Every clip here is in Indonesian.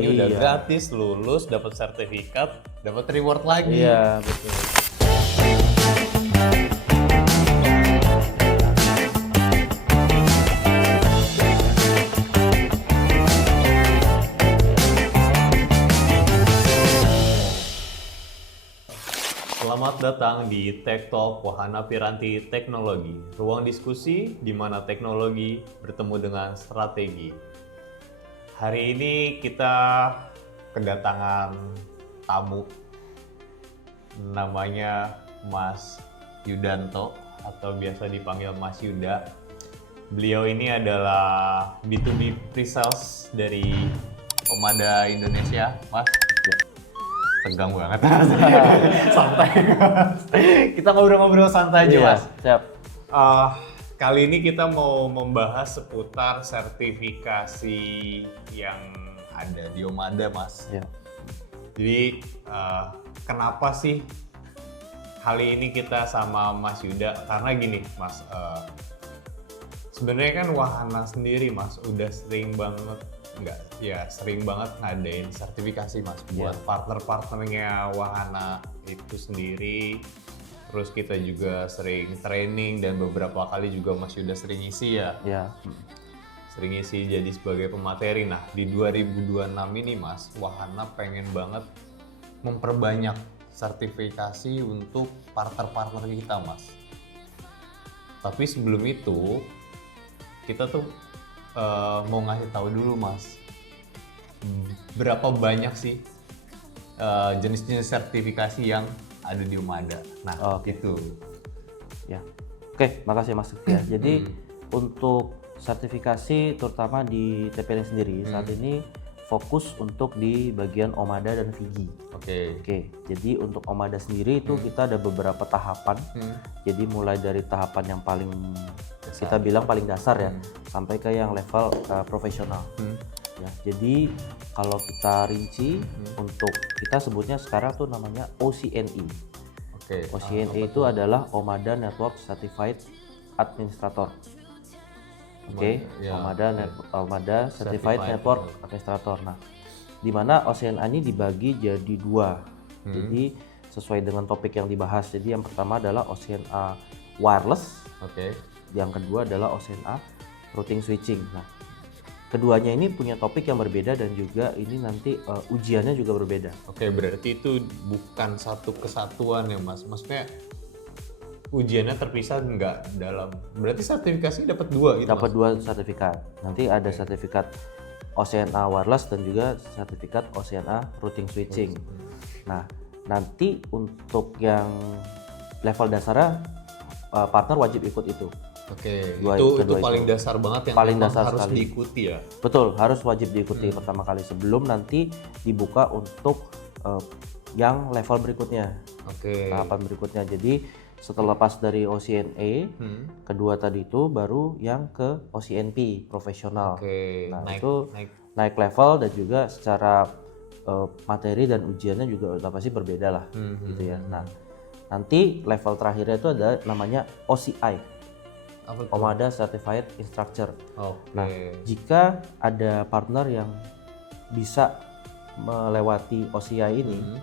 Ini udah Iya. gratis, lulus, dapat sertifikat, dapat reward lagi. Iya, betul. Selamat datang di Tech Talk Wahana Piranti Teknologi, ruang diskusi di mana teknologi bertemu dengan strategi. Hari ini kita kedatangan tamu, namanya Mas Yudanto atau biasa dipanggil Mas Yuda. Beliau ini adalah B2B pre-sales dari Omada Indonesia, Mas. Tegang banget. Santai, Mas. Kita ngobrol-ngobrol santai aja, Iya, Mas. siap. Kali ini kita mau membahas seputar sertifikasi yang ada di Omada, Mas. Iya. Jadi, kenapa sih kali ini kita sama Mas Yuda? Karena gini, Mas. Sebenarnya kan Wahana sendiri, Mas, udah sering banget sering banget ngadain sertifikasi, Mas, buat partner-partnernya Wahana itu sendiri. Terus kita juga sering training dan beberapa kali juga Mas Yuda sering isi ya. Iya. Sering isi jadi sebagai pemateri. Nah, di 2026 ini, Mas, Wahana pengen banget memperbanyak sertifikasi untuk partner-partner kita, Mas. Tapi sebelum itu, kita tuh mau ngasih tahu dulu, Mas, berapa banyak sih jenis-jenis sertifikasi yang ada di Omada. Nah, gitu. Ya. Oke, makasih Mas Setia. Jadi untuk sertifikasi terutama di TPN sendiri saat ini fokus untuk di bagian Omada dan Vigi. Oke, jadi untuk Omada sendiri itu kita ada beberapa tahapan. Jadi mulai dari tahapan yang paling kita bilang paling dasar ya, sampai ke yang level profesional. Ya, jadi kalau kita rinci untuk kita sebutnya sekarang tuh namanya OCNE. OCNE itu adalah Omada Network Certified Administrator. Omada Certified Network Administrator. Nah, di mana OCNA ini dibagi jadi dua. Jadi sesuai dengan topik yang dibahas. Jadi yang pertama adalah OCNA wireless. Yang kedua adalah OCNA routing switching. Nah, keduanya ini punya topik yang berbeda dan juga ini nanti ujiannya juga berbeda. Berarti itu bukan satu kesatuan ya, Mas. Maksudnya ujiannya terpisah nggak dalam. Berarti sertifikasi dapat dua gitu, Dapat Mas? dua sertifikat. Nanti ada sertifikat OCNA wireless dan juga sertifikat OCNA routing switching. Nah, nanti untuk yang level dasarnya partner wajib ikut itu. Itu paling dasar banget yang paling memang dasar harus sekali. diikuti ya. Betul, harus wajib diikuti pertama kali sebelum nanti dibuka untuk yang level berikutnya. Tahapan berikutnya. Jadi setelah pas dari OCNA, kedua tadi itu baru yang ke OCNP profesional. Nah, itu naik level dan juga secara materi dan ujiannya juga udah pasti berbeda lah, gitu ya. Nah, nanti level terakhirnya itu ada namanya OCI. Omada Certified Instructor. Nah, jika ada partner yang bisa melewati OCI ini,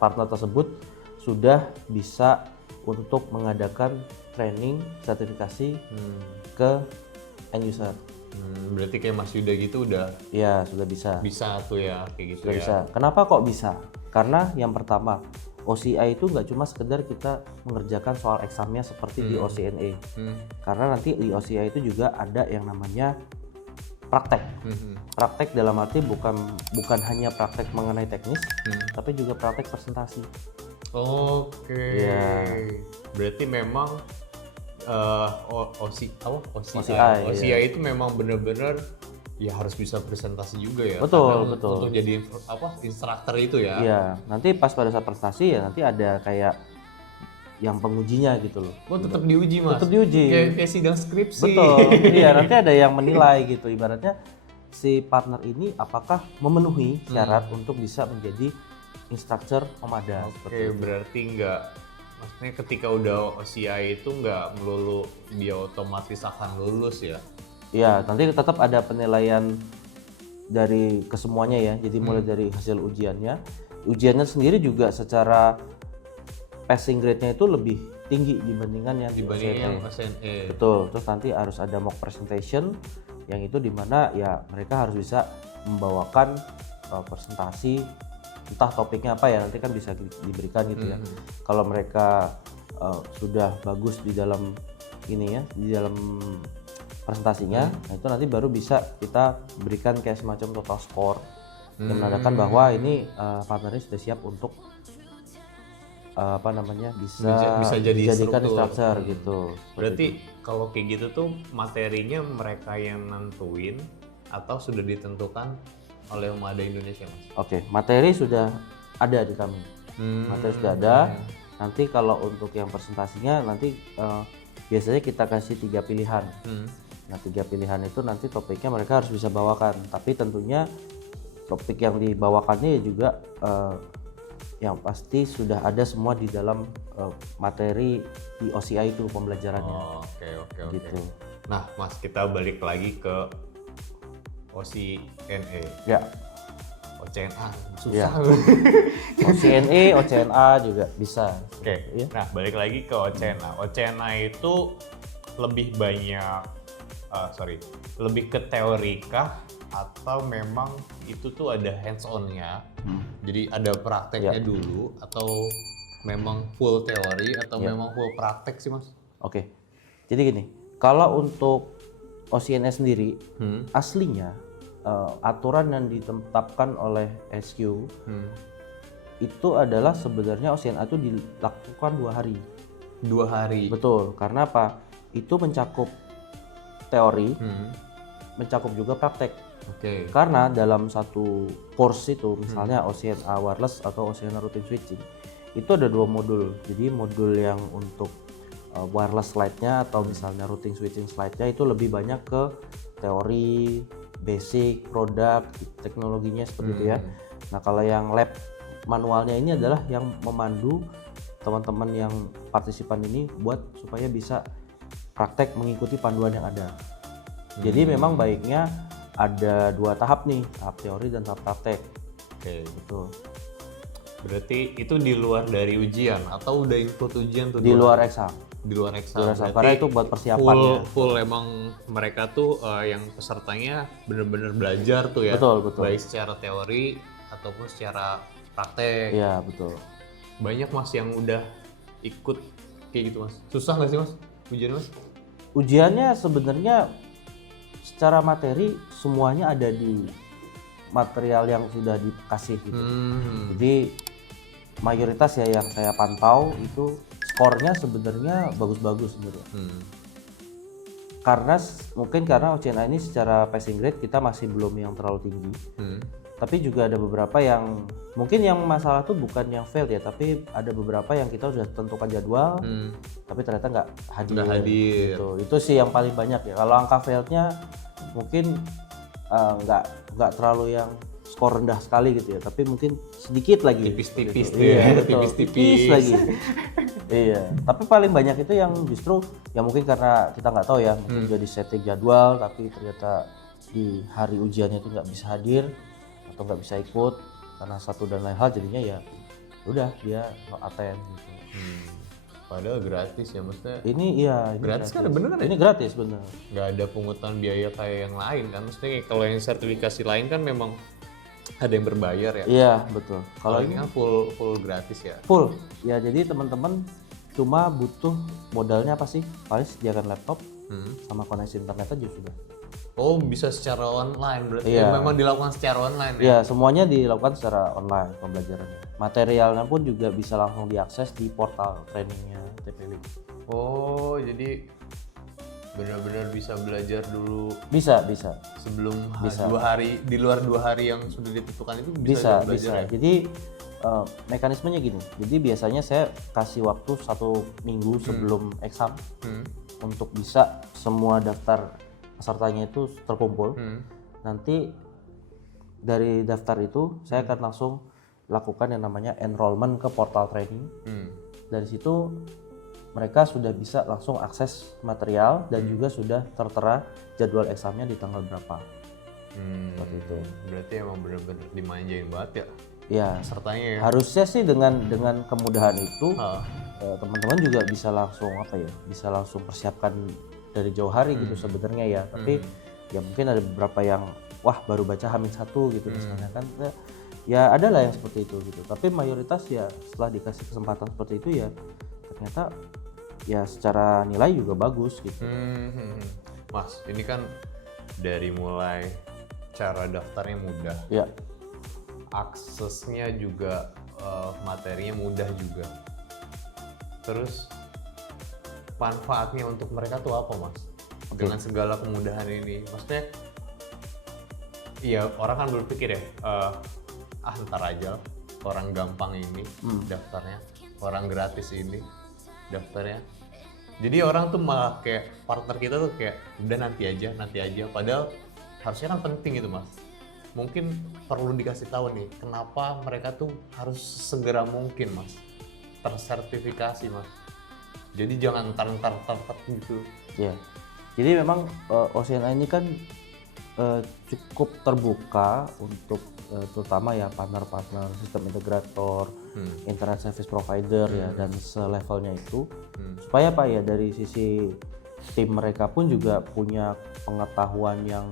partner tersebut sudah bisa untuk mengadakan training sertifikasi ke end user. Berarti kayak Mas Yuda gitu udah Ya, sudah bisa. bisa tuh ya kayak gitu Sudah ya. bisa. Kenapa kok bisa? Karena yang pertama, OCI itu nggak cuma sekedar kita mengerjakan soal examnya seperti di OCNA. Karena nanti di OCI itu juga ada yang namanya praktek. Praktek dalam arti bukan hanya praktek mengenai teknis, tapi juga praktek presentasi. Berarti memang OCI iya. itu memang benar-benar ya harus bisa presentasi juga ya. Betul. Untuk jadi instruktur itu ya. Iya, nanti pas pada saat presentasi ya nanti ada kayak yang pengujinya gitu loh. Tetap diuji, Mas. Tetap diuji. Kayak sidang skripsi. Betul. Iya, nanti ada yang menilai gitu. Ibaratnya si partner ini apakah memenuhi syarat untuk bisa menjadi instruktur Omada. Berarti maksudnya ketika udah OCI itu nggak melulu dia otomatis akan lulus ya. Iya, nanti tetap ada penilaian dari kesemuanya ya. Jadi mulai dari hasil ujiannya sendiri juga secara passing grade-nya itu lebih tinggi dibandingkan yang OCNE. Betul. Terus nanti harus ada mock presentation yang itu dimana ya mereka harus bisa membawakan presentasi, entah topiknya apa ya, nanti kan bisa diberikan gitu ya. Kalau mereka sudah bagus di dalam ini ya, di dalam presentasinya, nah itu nanti baru bisa kita berikan kayak semacam total score yang menandakan bahwa ini partnernya sudah siap untuk bisa instruktur dijadikan instructor gitu. Berarti kalau kayak gitu tuh materinya mereka yang nentuin atau sudah ditentukan oleh Umada Indonesia, Mas? Oke, materi sudah ada di kami. Materi sudah ada. Nanti kalau untuk yang presentasinya nanti biasanya kita kasih 3 pilihan. Nah 3 pilihan itu nanti topiknya mereka harus bisa bawakan. Tapi tentunya topik yang dibawakannya juga yang pasti sudah ada semua di dalam materi di OCI itu pembelajarannya. Oke. Gitu. Nah, Mas, kita balik lagi ke OCNE. Ya. OCNA susah. Ya. OCNE, OCNA juga bisa. Oke. Ya. Nah, balik lagi ke OCNA. OCNA itu lebih banyak lebih ke teori kah atau memang itu tuh ada hands on-nya? Jadi ada prakteknya dulu atau memang full teori atau memang full praktek sih, Mas? Oke. Jadi gini, kalau untuk OCNE sendiri aslinya aturan yang ditetapkan oleh SQ itu adalah sebenarnya OCNA itu dilakukan 2 hari. 2 hari. Betul, karena apa? Itu mencakup teori, mencakup juga praktek. Oke. Karena dalam satu course itu, misalnya OCNA wireless atau OCNA routing switching, itu ada 2 modul. Jadi modul yang untuk wireless slide-nya atau misalnya routing switching slide-nya itu lebih banyak ke teori, basic, produk, teknologinya seperti itu ya. Nah kalau yang lab manualnya ini adalah yang memandu teman-teman yang partisipan ini buat supaya bisa praktek mengikuti panduan yang ada. Jadi memang baiknya ada 2 tahap nih, tahap teori dan tahap praktek. Oke. Betul. Berarti itu di luar dari ujian atau udah ikut ujian tuh? Di luar eksam. Di luar eksam. Karena itu buat persiapannya. Full emang mereka tuh yang pesertanya bener-bener belajar tuh ya. Betul. Baik secara teori ataupun secara praktek. Iya, betul. Banyak Mas yang udah ikut kayak gitu, Mas. Susah nggak sih, Mas, ujiannya, Mas? Ujiannya sebenarnya secara materi semuanya ada di material yang sudah dikasih gitu. Jadi mayoritas ya yang saya pantau itu skornya sebenarnya bagus-bagus sebenarnya. Karena mungkin karena OCNA ini secara passing grade kita masih belum yang terlalu tinggi. Tapi juga ada beberapa yang mungkin yang masalah tuh bukan yang failed ya, tapi ada beberapa yang kita sudah tentukan jadwal, tapi ternyata nggak hadir. Nggak hadir. Gitu. Itu sih yang paling banyak ya. Kalau angka failednya mungkin nggak terlalu yang skor rendah sekali gitu ya, tapi mungkin sedikit lagi. Tipis-tipis gitu. tuh Iya, ya, betul. Tipis lagi. Iya, tapi paling banyak itu yang justru ya mungkin karena kita nggak tahu ya, mungkin udah disetting jadwal tapi ternyata di hari ujiannya itu nggak bisa hadir atau nggak bisa ikut karena satu dan lain hal, jadinya ya udah dia no attend gitu. Padahal gratis ya, maksudnya. Ini iya, ini Gratis kan, bener kan ya? Ini gratis bener. Nggak ada pungutan biaya kayak yang lain kan, maksudnya kalau yang sertifikasi lain kan memang ada yang berbayar ya. Iya betul. Kalau ini kan full gratis ya. Full. Ya jadi teman-teman cuma butuh modalnya apa sih? Paling sediakan laptop sama koneksi internet aja sudah. Oh, bisa secara online berarti. Iya. Memang dilakukan secara online ya? Iya, semuanya dilakukan secara online pembelajarannya. Materialnya pun juga bisa langsung diakses di portal trainingnya TPW. Oh, jadi benar-benar bisa belajar dulu Bisa. sebelum Bisa. 2 hari, di luar 2 hari yang sudah ditentukan itu Bisa. belajar ya? Jadi mekanismenya gini. Jadi biasanya saya kasih waktu 1 minggu sebelum exam untuk bisa semua daftar pesertanya itu terkumpul. Nanti dari daftar itu saya akan langsung lakukan yang namanya enrollment ke portal training. Dari situ mereka sudah bisa langsung akses material dan juga sudah tertera jadwal examnya di tanggal berapa. Seperti itu. Berarti emang bener-bener dimanjain banget ya Ya, pesertanya ya. harusnya sih dengan kemudahan itu teman-teman juga bisa langsung bisa langsung persiapkan dari jauh hari gitu sebenarnya ya. Tapi ya mungkin ada beberapa yang wah baru baca H-1 gitu misalnya kan. Ya ada lah yang seperti itu gitu. Tapi mayoritas ya setelah dikasih kesempatan seperti itu ya ternyata ya secara nilai juga bagus gitu. Mas, ini kan dari mulai cara daftarnya mudah, Ya, aksesnya juga materinya mudah juga. Terus manfaatnya untuk mereka tuh apa, Mas? Dengan segala kemudahan ini, maksudnya, iya orang kan berpikir ya, ntar aja, orang gampang ini daftarnya, orang gratis ini daftarnya. Jadi orang tuh malah kayak partner kita tuh kayak udah nanti aja. Padahal harusnya kan penting itu, Mas. Mungkin perlu dikasih tahu nih, kenapa mereka tuh harus segera mungkin, Mas, tersertifikasi, Mas. Jadi jangan ntar gitu. ya. Jadi memang Oceana ini kan cukup terbuka untuk terutama ya partner-partner sistem integrator, internet service provider ya dan selevelnya itu supaya apa ya dari sisi tim mereka pun juga punya pengetahuan yang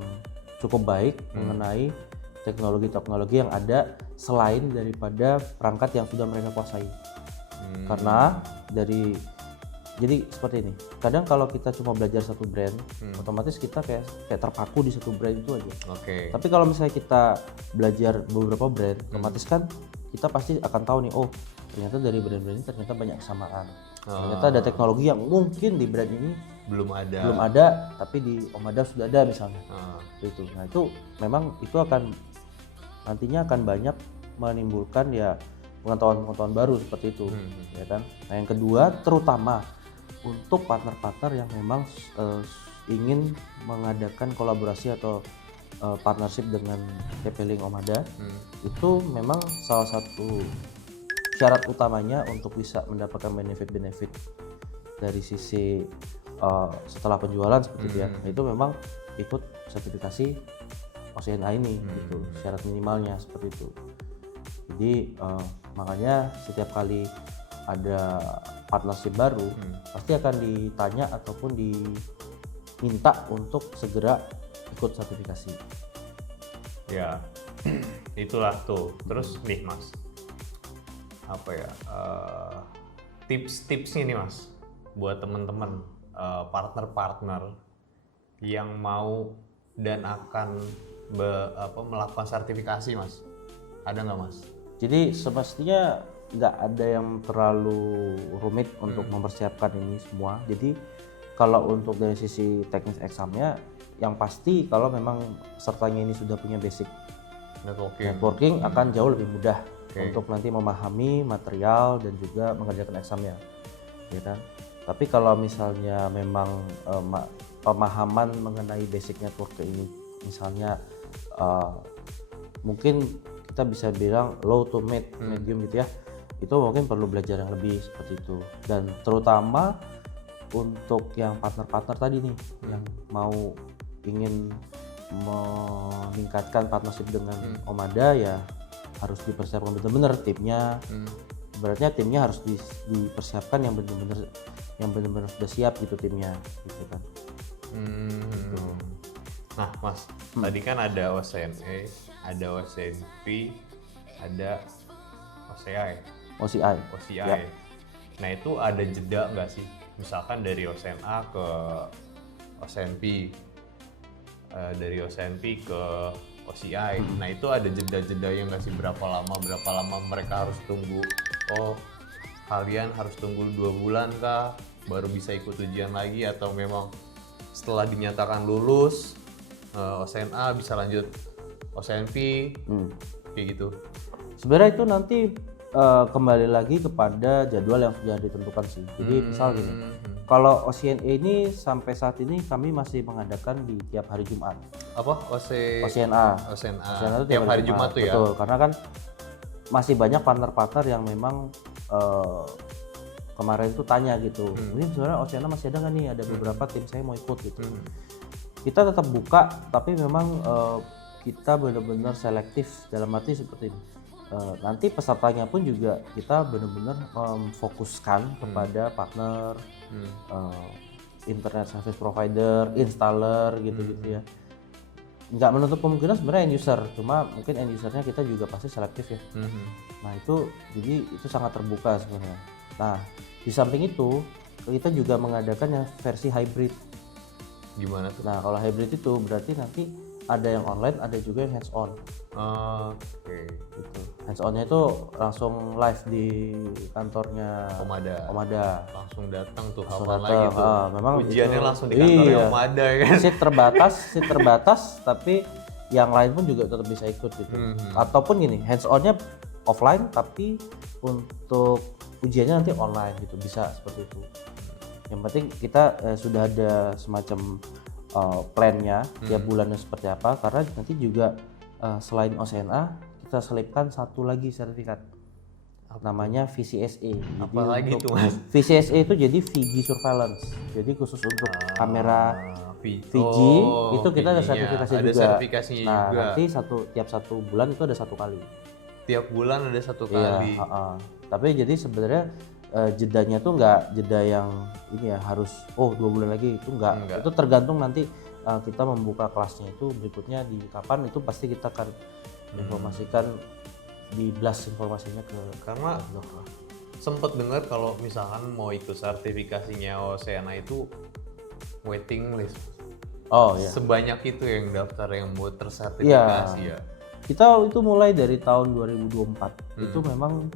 cukup baik mengenai teknologi-teknologi yang ada selain daripada perangkat yang sudah mereka kuasai. Karena jadi seperti ini. Kadang kalau kita cuma belajar satu brand, otomatis kita kayak terpaku di satu brand itu aja. Tapi kalau misalnya kita belajar beberapa brand, otomatis kan kita pasti akan tahu nih, oh ternyata dari brand-brand ini ternyata banyak kesamaan. Ternyata ada teknologi yang mungkin di brand ini belum ada, tapi di Omada sudah ada misalnya. Itu. Nah itu memang itu akan nantinya akan banyak menimbulkan ya pengetahuan-pengetahuan baru seperti itu, ya kan. Nah yang kedua terutama untuk partner-partner yang memang ingin mengadakan kolaborasi atau partnership dengan TP-Link Omada, itu memang salah satu syarat utamanya untuk bisa mendapatkan benefit-benefit dari sisi setelah penjualan seperti itu ya. Itu memang ikut sertifikasi Oceana ini gitu, syarat minimalnya seperti itu. Jadi makanya setiap kali ada partnership baru pasti akan ditanya ataupun diminta untuk segera ikut sertifikasi. Ya, itulah tuh. Terus nih Mas, apa ya tips-tipsnya nih Mas buat teman-teman partner-partner yang mau dan akan melakukan sertifikasi Mas, ada nggak Mas? Jadi semestinya nggak ada yang terlalu rumit untuk mempersiapkan ini semua. Jadi kalau untuk dari sisi teknis examnya, yang pasti kalau memang pesertanya ini sudah punya basic networking akan jauh lebih mudah untuk nanti memahami material dan juga mengerjakan examnya, ya kan. Tapi kalau misalnya memang pemahaman mengenai basic network ini, misalnya mungkin kita bisa bilang low to medium gitu ya, itu mungkin perlu belajar yang lebih seperti itu. Dan terutama untuk yang partner-partner tadi nih yang mau ingin meningkatkan partnership dengan Omada, ya harus dipersiapkan benar-benar timnya. Beratnya timnya harus dipersiapkan yang benar-benar sudah siap gitu timnya gitu kan. Gitu. Nah Mas, tadi kan ada OCNA, ada OCNP, ada OCI. Ya. Nah itu ada jeda nggak sih? Misalkan dari OCNA ke OCNP, dari OCNP ke OCI. Nah itu ada jeda-jeda yang nggak sih? Berapa lama mereka harus tunggu? Oh kalian harus tunggu 2 bulan kah baru bisa ikut ujian lagi, atau memang setelah dinyatakan lulus OCNA bisa lanjut OCNP kayak gitu? Sebenarnya itu nanti kembali lagi kepada jadwal yang sudah ditentukan sih. Jadi misal gini, kalau OCNA ini sampai saat ini kami masih mengadakan di tiap hari Jumat. Apa? OCNA itu tiap hari Jumat tuh ya? Betul, karena kan masih banyak partner-partner yang memang kemarin itu tanya gitu, ini sebenarnya OCNA masih ada nggak nih? Ada beberapa tim saya mau ikut gitu. Kita tetap buka, tapi memang kita benar-benar selektif dalam arti seperti ini. Nanti pesertanya pun juga kita benar-benar memfokuskan kepada partner, internet service provider, installer gitu-gitu ya. Nggak menutup kemungkinan sebenarnya end user, cuma mungkin end usernya kita juga pasti selektif ya. Nah itu jadi itu sangat terbuka sebenarnya. Nah di samping itu kita juga mengadakan yang versi hybrid. Gimana tuh? Nah kalau hybrid itu berarti nanti ada yang online, ada juga yang hands on. Oke. Gitu. Hands onnya itu langsung live di kantornya Komada. Langsung datang tuh, Langsung hafal datang. lagi tuh. Memang ujiannya itu, langsung di kantornya Komada kan. Seat terbatas, tapi yang lain pun juga tetap bisa ikut gitu. Ataupun gini, hands onnya offline, tapi untuk ujiannya nanti online gitu, bisa seperti itu. Yang penting kita sudah ada semacam plan-nya tiap bulannya seperti apa, karena nanti juga selain OCNA kita selipkan satu lagi sertifikat namanya VCSA. Apa lagi tuh Mas? VCSA itu jadi VG Surveillance, jadi khusus untuk kamera VG itu kita ada sertifikasi ada juga. Sertifikasinya Nah juga. nanti tiap satu bulan itu ada satu kali. Tiap bulan ada satu Iya, kali. Tapi jadi sebenarnya jedanya tuh nggak jeda yang ini ya harus 2 bulan lagi, itu enggak. Itu tergantung nanti kita membuka kelasnya itu berikutnya di kapan, itu pasti kita akan informasikan di blast informasinya ke Karena sempet dengar kalau misalkan mau ikut sertifikasinya Oceana itu waiting list. Oh iya. Sebanyak itu yang daftar yang buat tersertifikasi ya. Kita itu mulai dari tahun 2024 itu memang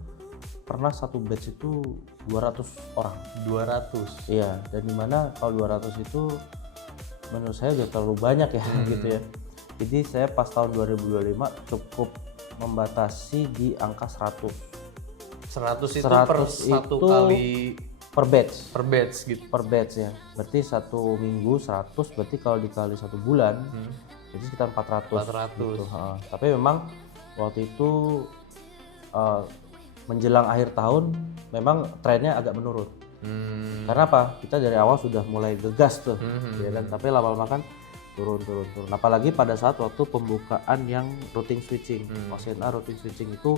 pernah satu batch itu 200 orang. 200. Iya, dan dimana kalau 200 itu menurut saya udah terlalu banyak ya gitu ya. Jadi saya pas tahun 2025 cukup membatasi di angka 100. 100 itu 100 per satu itu kali per batch. per batch gitu. Per batch ya. Berarti satu minggu 100, berarti kalau dikali satu bulan jadi sekitar 400. 400. Gitu. Tapi memang waktu itu menjelang akhir tahun memang trennya agak menurun. Karena apa? Kita dari awal sudah mulai gegas tuh, ya kan? Tapi lama-lama kan turun. Apalagi pada saat waktu pembukaan yang routing switching, OCNA routing switching itu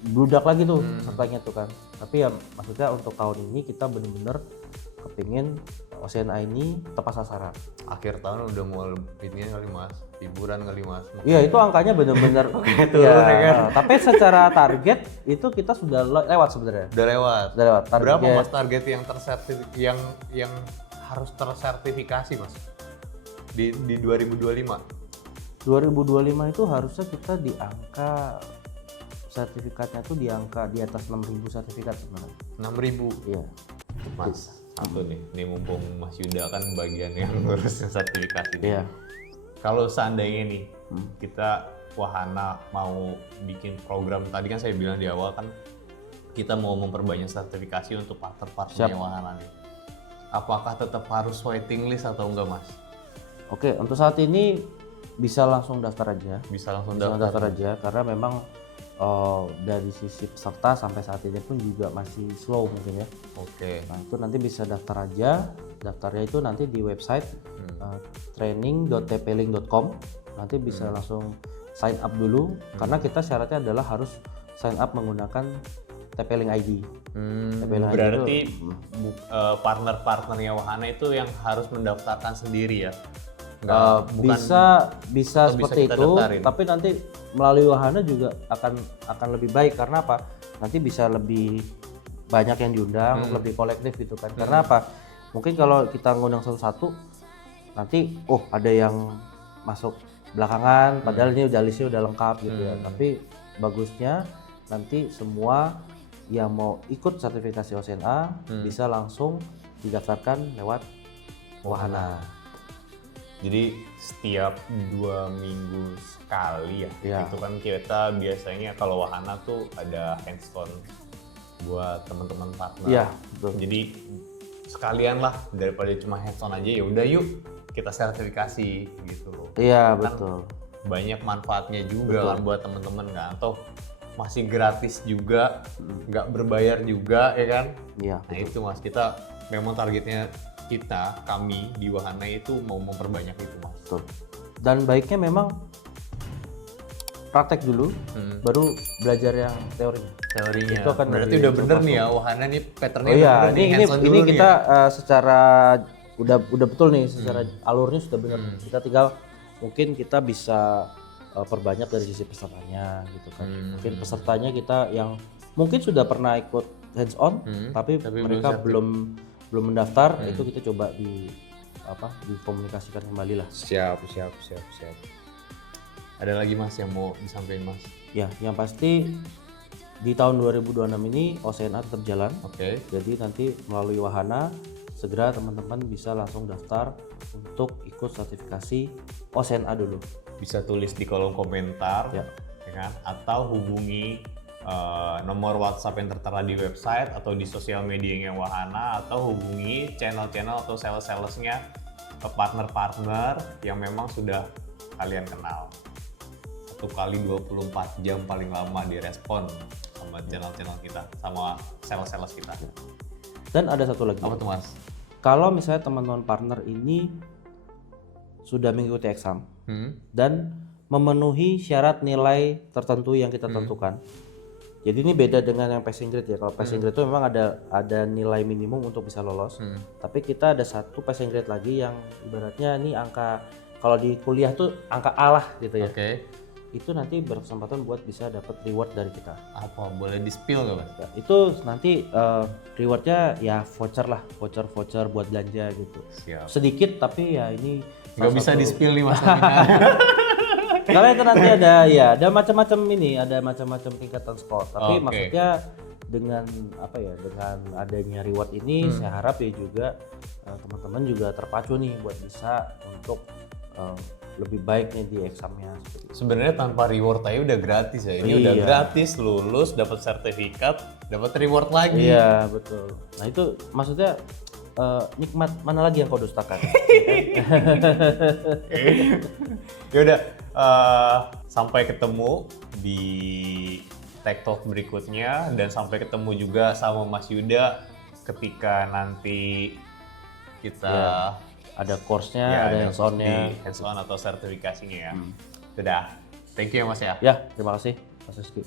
bludak lagi tuh sertanya tuh kan. Tapi ya maksudnya untuk tahun ini kita benar-benar kepingin OCNA ini tepat sasaran. Akhir tahun udah mau ini kali Mas, hiburan kali Mas. Iya itu angkanya benar-benar turun ya kan. Tapi secara target itu kita sudah lewat sebenarnya. Udah lewat. Target, berapa Mas target yang yang harus tersertifikasi Mas di 2025? 2025 itu harusnya kita di angka sertifikatnya tuh di angka di atas 6.000 sertifikat sebenarnya. 6.000. Iya. Mas, satu nih, ini mumpung Mas Yuda kan bagian yang ngurusin sertifikasi. Iya. Kalau seandainya nih kita Wahana mau bikin program, tadi kan saya bilang di awal kan kita mau memperbanyak sertifikasi untuk partner-partnernya Wahana nih. Apakah tetap harus waiting list atau enggak Mas? Oke, untuk saat ini bisa langsung daftar aja. Bisa langsung daftar aja karena memang dari sisi peserta sampai saat ini pun juga masih slow mungkin ya. Oke. Nah itu nanti bisa daftar aja. Daftarnya itu nanti di website training.tplink.com. Nanti bisa langsung sign up dulu karena kita syaratnya adalah harus sign up menggunakan TP-Link ID. Berarti partner-partnernya Wahana itu yang harus mendaftarkan sendiri ya? Bukan, bisa seperti itu, daftarin. Tapi nanti melalui Wahana juga akan lebih baik karena apa? Nanti bisa lebih banyak yang diundang, lebih kolektif gitu kan. Karena apa? Mungkin kalau kita ngundang satu-satu, nanti ada yang masuk belakangan, padahal ini udah listnya udah lengkap gitu ya. Tapi bagusnya nanti semua yang mau ikut sertifikasi OCNA bisa langsung didaftarkan lewat Wahana. Jadi setiap 2 minggu sekali ya, itu kan kita biasanya kalau Wahana tuh ada hands-on buat teman-teman partner. Iya, betul. Jadi sekalian lah daripada cuma hands-on aja, ya udah yuk kita sertifikasi gitu. Iya, kan betul. Banyak manfaatnya juga kan buat teman-teman kan, atau masih gratis juga, nggak berbayar juga ya kan. Iya. Nah itu Mas, kita memang targetnya kami di Wahana itu mau memperbanyak itu Mas. Betul. Dan baiknya memang praktek dulu, baru belajar yang teorinya. Teorinya. Itu akan berarti lebih udah bener masuk. nih ya, wahana nih patternnya Oh iya, bener nih, hands on ini dulu nih kita ya. secara udah betul nih, secara alurnya sudah benar. Kita tinggal mungkin kita bisa perbanyak dari sisi pesertanya gitu kan. Mungkin pesertanya kita yang mungkin sudah pernah ikut hands on, tapi mereka belum mendaftar, itu kita coba dikomunikasikan kembali lah. Siap. Ada lagi Mas yang mau disampaikan Mas? Ya, yang pasti di tahun 2026 ini OCNA tetap jalan. Oke. Jadi nanti melalui wahana segera teman-teman bisa langsung daftar untuk ikut sertifikasi OCNA dulu. Bisa tulis di kolom komentar, Ya. ya kan? Atau hubungi nomor WhatsApp yang tertera di website atau di sosial medianya Wahana, atau hubungi channel-channel atau sales-salesnya ke partner-partner yang memang sudah kalian kenal. 1 kali 24 jam paling lama direspon sama channel-channel kita, sama sales-sales kita. Dan ada satu lagi. Apa tuh Mas? Kalau misalnya teman-teman partner ini sudah mengikuti exam dan memenuhi syarat nilai tertentu yang kita tentukan. Jadi ini beda dengan yang passing grade ya. Kalau passing grade itu memang ada nilai minimum untuk bisa lolos. Tapi kita ada satu passing grade lagi yang ibaratnya ini angka, kalau di kuliah tuh angka A lah gitu ya. Oke. Itu nanti berkesempatan buat bisa dapat reward dari kita. Apa? Boleh di-spill nggak Mas? Ya, itu nanti rewardnya ya voucher lah, voucher buat belanja gitu. Siap. Sedikit tapi ya ini Nggak bisa di-spill nih Mas. Karena itu nanti ada macam-macam ini, ada macam-macam tingkatan skor. Tapi Oke. maksudnya dengan dengan adanya reward ini, saya harap ya juga teman-teman juga terpacu nih buat bisa untuk lebih baik nih di examnya. Sebenarnya tanpa reward aja udah gratis ya. Ini udah gratis, lulus, dapat sertifikat, dapat reward lagi. Iya betul. Nah itu maksudnya nikmat mana lagi yang kau dustakan? Yaudah, sampai ketemu di Tech Talk berikutnya, dan sampai ketemu juga sama Mas Yuda ketika nanti kita ada course-nya, ada hands-on-nya. di hands-on atau sertifikasinya ya. Sudah, thank you ya Mas ya. Ya, terima kasih Mas Rizky.